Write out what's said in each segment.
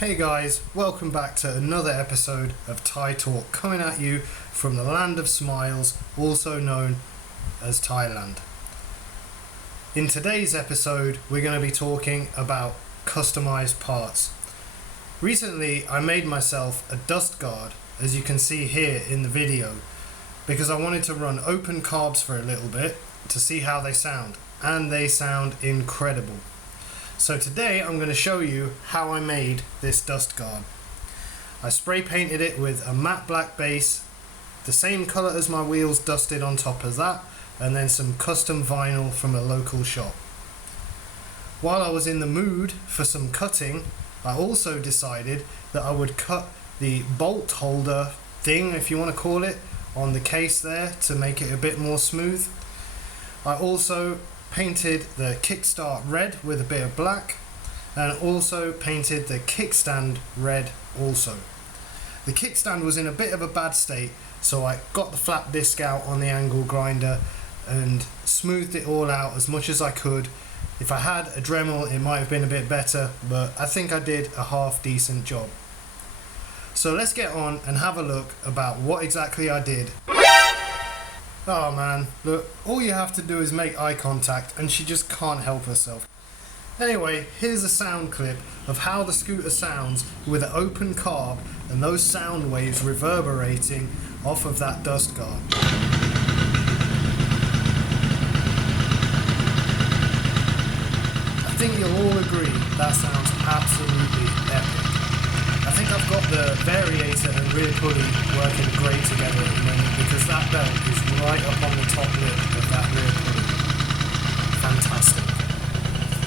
Hey guys, welcome back to another episode of Thai Talk, coming at you from the land of smiles, also known as Thailand. In today's episode, we're going to be talking about customized parts. Recently, I made myself a dust guard, as you can see here in the video, because I wanted to run open carbs for a little bit to see how they sound, and they sound incredible. So today I'm going to show you how I made this dust guard. I spray painted it with a matte black base, the same colour as my wheels dusted on top of that, and then some custom vinyl from a local shop. While I was in the mood for some cutting, I also decided that I would cut the bolt holder thing, if you want to call it, on the case there to make it a bit more smooth. I also painted the kickstart red with a bit of black, and also painted the kickstand red also. The kickstand was in a bit of a bad state, so I got the flat disc out on the angle grinder and smoothed it all out as much as I could. If I had a Dremel it might have been a bit better, but I think I did a half decent job. So let's get on and have a look about what exactly I did. Oh man, look, all you have to do is make eye contact and she just can't help herself. Anyway, here's a sound clip of how the scooter sounds with an open carb and those sound waves reverberating off of that dust guard. I think you'll all agree that sounds absolutely epic. I think I've got the variator and rear pulley working great together at the moment because that belt is right up on the top lip of that rear pulley. Fantastic.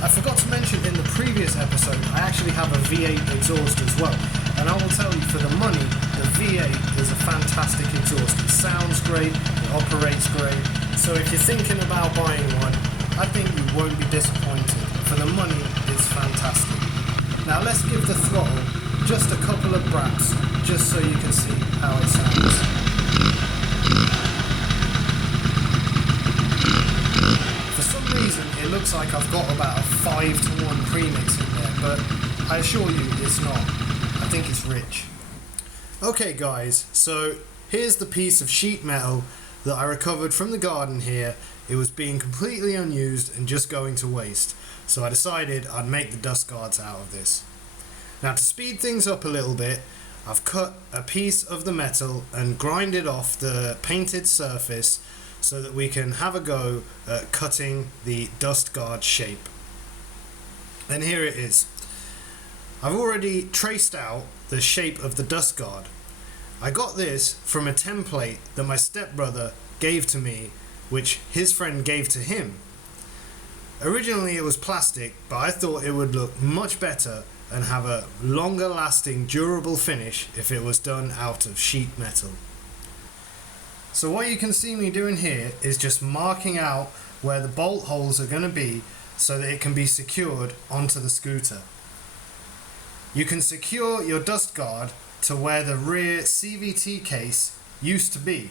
I forgot to mention in the previous episode I actually have a V8 exhaust as well, and I will tell you, for the money, the V8 is a fantastic exhaust. It sounds great, it operates great, so if you're thinking about buying one, I think you won't be disappointed. For the money, it's fantastic. Now let's give the throttle just a couple of braps, just so you can see how it sounds. For some reason it looks like I've got about a 5-to-1 premix in there, but I assure you it's not. I think it's rich. Okay guys, so here's the piece of sheet metal that I recovered from the garden here. It was being completely unused and just going to waste, so I decided I'd make the dust guards out of this. Now, to speed things up a little bit, I've cut a piece of the metal and grinded off the painted surface so that we can have a go at cutting the dust guard shape. And here it is. I've already traced out the shape of the dust guard. I got this from a template that my stepbrother gave to me, which his friend gave to him. Originally it was plastic, but I thought it would look much better and have a longer lasting, durable finish if it was done out of sheet metal. So what you can see me doing here is just marking out where the bolt holes are going to be so that it can be secured onto the scooter. You can secure your dust guard to where the rear CVT case used to be.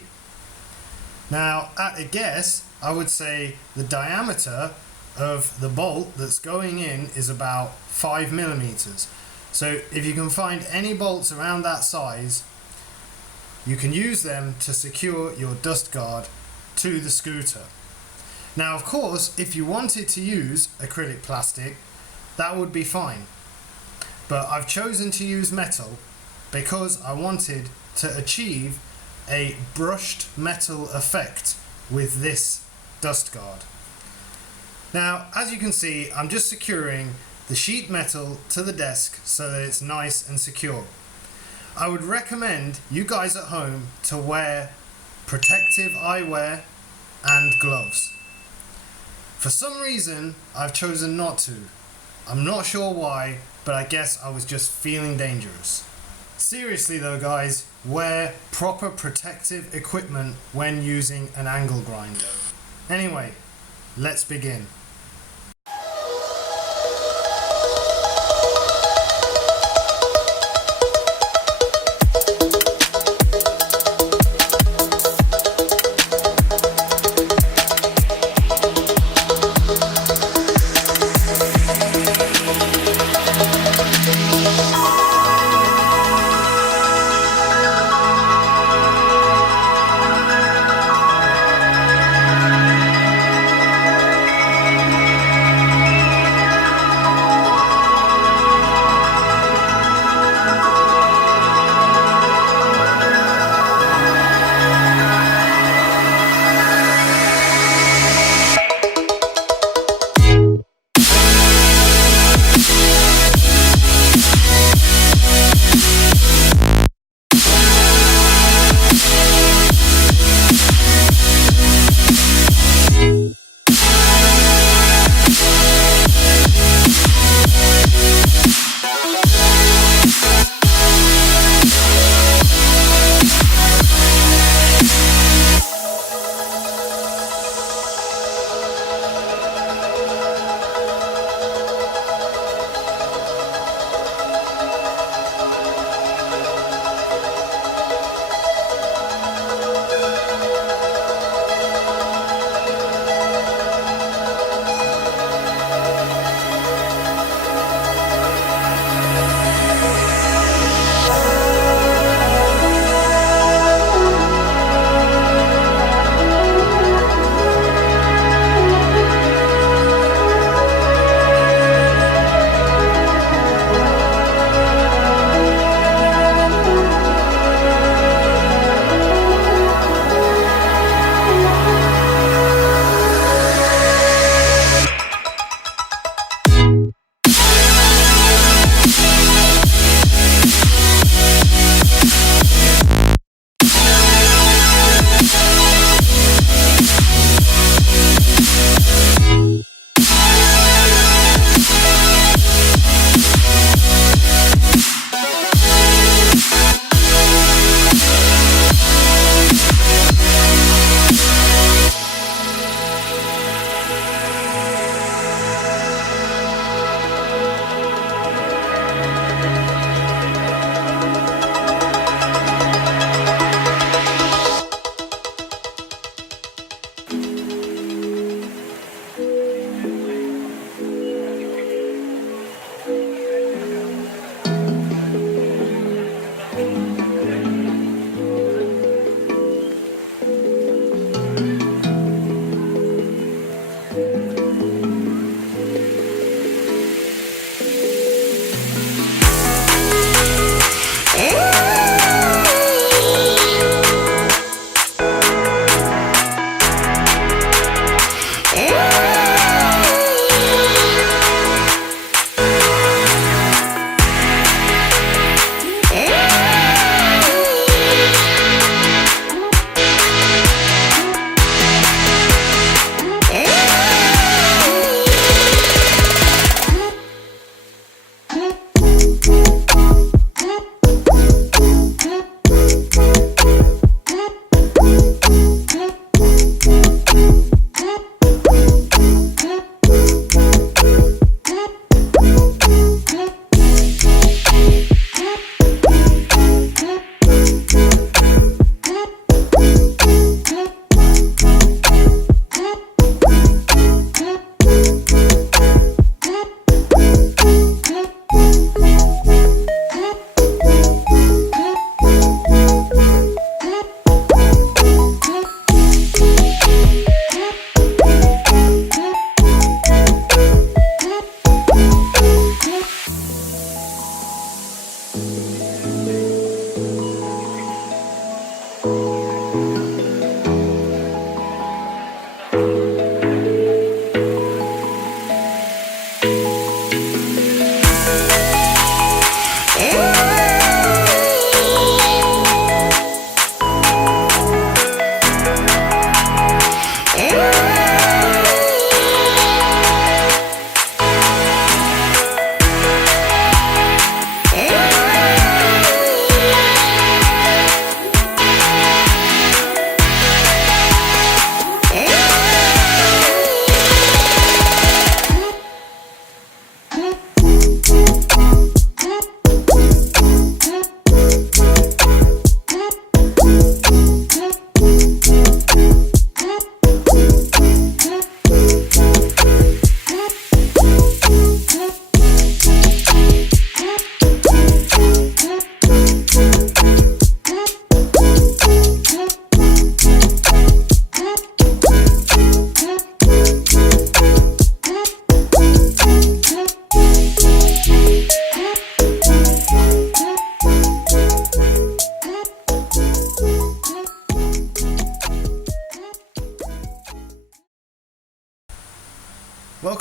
Now, at a guess, I would say the diameter of the bolt that's going in is about 5mm. So if you can find any bolts around that size, you can use them to secure your dust guard to the scooter. Now, of course, if you wanted to use acrylic plastic, that would be fine, but I've chosen to use metal because I wanted to achieve a brushed metal effect with this dust guard. Now, as you can see, I'm just securing the sheet metal to the desk so that it's nice and secure. I would recommend you guys at home to wear protective eyewear and gloves. For some reason, I've chosen not to. I'm not sure why, but I guess I was just feeling dangerous. Seriously though guys, wear proper protective equipment when using an angle grinder. Anyway, let's begin.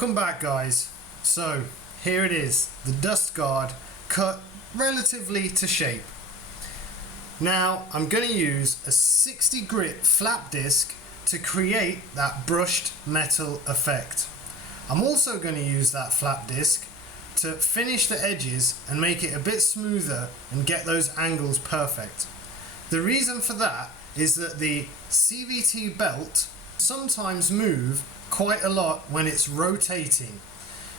Welcome back, guys. So here it is, the dust guard cut relatively to shape. Now I'm going to use a 60 grit flap disc to create that brushed metal effect. I'm also going to use that flap disc to finish the edges and make it a bit smoother and get those angles perfect. The reason for that is that the CVT belt sometimes move quite a lot when it's rotating.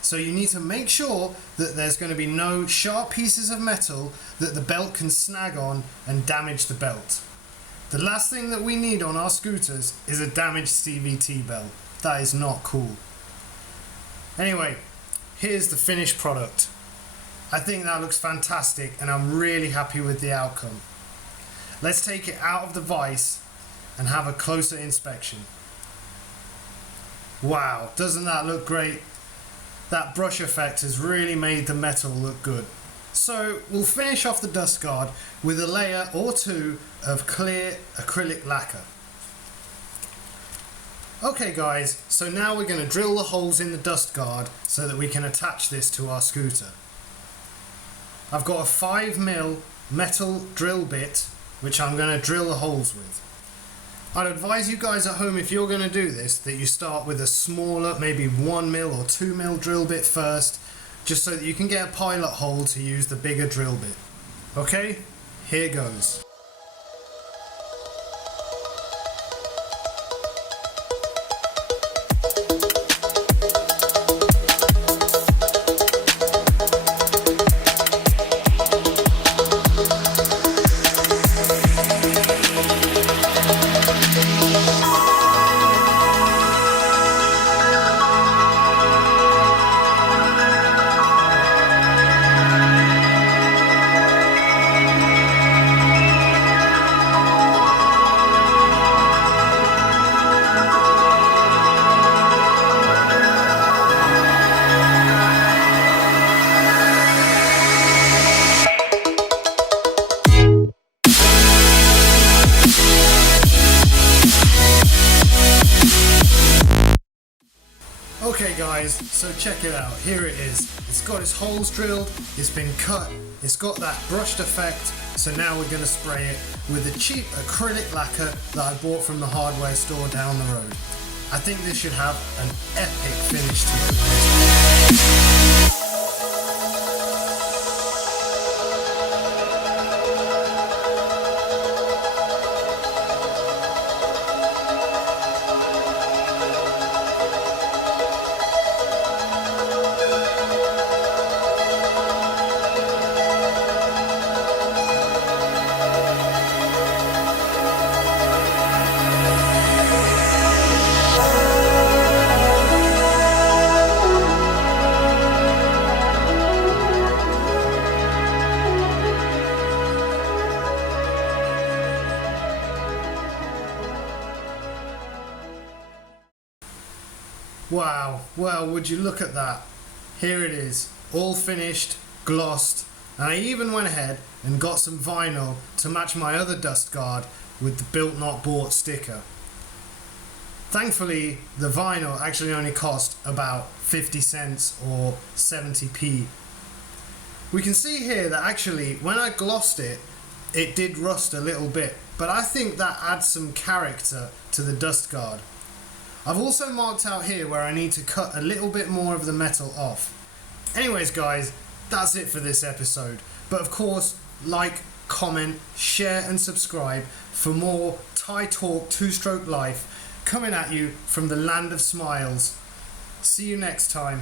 So you need to make sure that there's going to be no sharp pieces of metal that the belt can snag on and damage the belt. The last thing that we need on our scooters is a damaged CVT belt. That is not cool. Anyway, here's the finished product. I think that looks fantastic and I'm really happy with the outcome. Let's take it out of the vise and have a closer inspection. Wow, doesn't that look great? That brush effect has really made the metal look good. So we'll finish off the dust guard with a layer or two of clear acrylic lacquer. Okay guys, so now we're going to drill the holes in the dust guard so that we can attach this to our scooter. I've got a 5mm metal drill bit which I'm going to drill the holes with. I'd advise you guys at home, if you're going to do this, that you start with a smaller, maybe 1mm or 2mm drill bit first, just so that you can get a pilot hole to use the bigger drill bit. Okay, here goes. Okay guys, so check it out, here it is. It's got its holes drilled, it's been cut, it's got that brushed effect, so now we're going to spray it with the cheap acrylic lacquer that I bought from the hardware store down the road. I think this should have an epic finish to it. Wow, well, would you look at that? Here it is, all finished, glossed, and I even went ahead and got some vinyl to match my other dust guard with the Built Not Bought sticker. Thankfully, the vinyl actually only cost about 50 cents or 70p. We can see here that actually when I glossed it, it did rust a little bit, but I think that adds some character to the dust guard. I've also marked out here where I need to cut a little bit more of the metal off. Anyways guys, that's it for this episode. But of course, like, comment, share and subscribe for more Thai Talk two-stroke life coming at you from the land of smiles. See you next time.